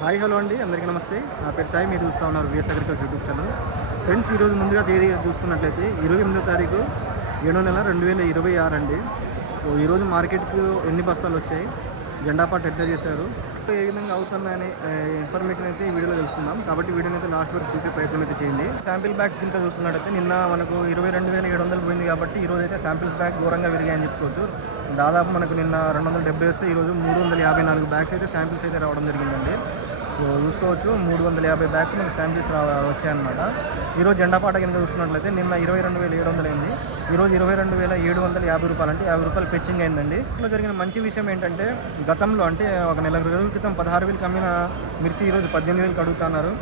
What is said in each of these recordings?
Hi hello అండి, అందరికీ నమస్తే. నా పేరు సాయి. మీరు చూస్తూ ఉన్నారు VS agriculture YouTube channel. Friends, ఈరోజు ముందుగా తేదీ చూసుకున్నట్లయితే 28వ తారీఖు 7వ నెల 2026 అండి. సో ఈరోజు మార్కెట్కు ఎన్ని బస్తాలు వచ్చాయి, జెండా పాట ఎట్లా చేశారు, ఏ విధంగా అవుతున్నాయనే ఇన్ఫర్మేషన్ అయితే ఈ వీడియోలో తెలుసుకుందాం. కాబట్టి వీడియోని అయితే లాస్ట్ వరకు చూసే ప్రయత్నం అయితే చేయండి. శాంపిల్ బ్యాగ్స్ కింద చూసుకున్నట్టయితే నిన్న మనకు 22,700 పోయింది కాబట్టి ఈరోజు అయితే శాంపిల్స్ బ్యాగ్ ఘోరంగా విరిగాయని చెప్పుకోవచ్చు. దాదాపు మనకు నిన్న 270 వస్తే ఈరోజు 354 బ్యాగ్స్ అయితే శాంపిల్స్ అయితే రావడం జరిగిందండి. సో చూసుకోవచ్చు, 350 బ్యాగ్స్ మనకు శాంపిల్స్ వచ్చాయన్నమాట. ఈరోజు జెండా పాట కింద చూసుకున్నట్లయితే నిన్న 22,700 అయింది, ఈరోజు 22,750 రూపాయలు, అంటే 50 రూపాయలు పెచ్చింగ్ అయిందండి. ఇంట్లో జరిగిన మంచి విషయం ఏంటంటే, గతంలో అంటే ఒక నెల రోజుల క్రితం 16,000 కమ్మిన మిర్చి ఈరోజు 18,000 అడుగుతున్నారు.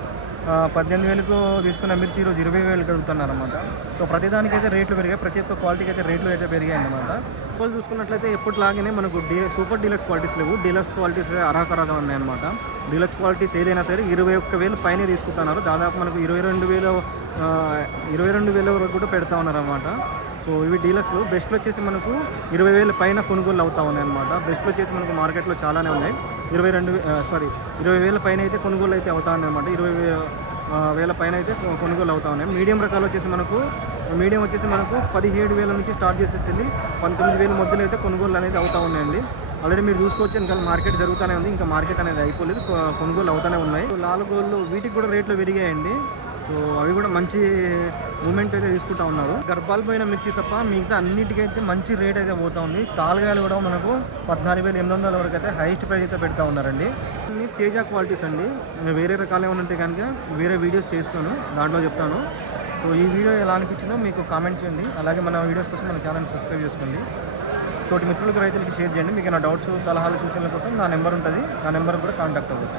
18,000కు తీసుకున్న మిర్చి ఈరోజు 20,000 అడుగుతున్నారు అనమాట. సో ప్రతిదానికైతే రేట్లు పెరిగాయి, ప్రతి ఒక్క క్వాలిటీకి అయితే రేట్లు అయితే పెరిగాయి అన్నమాట. వాళ్ళు చూసుకున్నట్లయితే ఎప్పటిలాగానే మనకు సూపర్ డీలక్స్ క్వాలిటీస్ లేవు, డీలక్స్ క్వాలిటీస్ అరాకరాగా ఉన్నాయన్నమాట. డీలక్స్ క్వాలిటీస్ ఏదైనా సరే 21,000 పైనే తీసుకుంటున్నారు. దాదాపు మనకు 22,000 వరకు కూడా పెడతా ఉన్నారు అనమాట. సో ఇవి డీలక్స్లు. బెస్ట్లు వచ్చేసి మనకు 20,000 పైన కొనుగోలు అవుతా ఉన్నాయి అనమాట. బెస్ట్లు వచ్చేసి మనకు మార్కెట్లో చాలానే ఉన్నాయి. 20,000 పైన అయితే కొనుగోలు అయితే అవుతా ఉన్నాయి అనమాట. 20,000 పైన అయితే కొనుగోలు అవుతా ఉన్నాయి. మీడియం రకాలు వచ్చేసి మనకు 17,000 నుంచి స్టార్ట్ చేసేసి 19,000 మధ్యలో అయితే కొనుగోలు అనేది అవుతూ ఉన్నాయండి. ఆల్రెడీ మీరు చూసుకోవచ్చు, ఇంకా మార్కెట్ జరుగుతూనే ఉంది, ఇంకా మార్కెట్ అనేది అయిపోలేదు, కొనుగోలు అవుతూనే ఉన్నాయి. లాలుగోళ్ళు వీటికి కూడా రేట్లు పెరిగాయండి. సో అవి కూడా మంచి మూమెంట్ అయితే తీసుకుంటా ఉన్నారు. గర్భాలు పోయిన మిర్చి తప్ప మిగతా అన్నిటికైతే మంచి రేట్ అయితే పోతా ఉంది. తాలుగాయలు కూడా మనకు 14,800 వరకు అయితే హైయెస్ట్ ప్రైస్ అయితే పెడతా ఉన్నారండి. అన్ని తేజ క్వాలిటీస్ అండి. నేను వేరే రకాలు ఏమైనా ఉంటే కనుక వేరే వీడియోస్ చేస్తాను, దాంట్లో చెప్తాను. సో ఈ వీడియో ఎలా అనిపించిందో మీకు కామెంట్ చేయండి. అలాగే మన వీడియోస్ కోసం మన ఛానల్ సబ్స్క్రైబ్ చేసుకోండి. తోటి మిత్రులకు, రైతులకు షేర్ చేయండి. మీకు నా డౌట్స్, సలహాలు, సూచనల కోసం నా నెంబర్ ఉంటుంది, ఆ నెంబర్ కూడా కాంటాక్ట్ అవ్వచ్చు.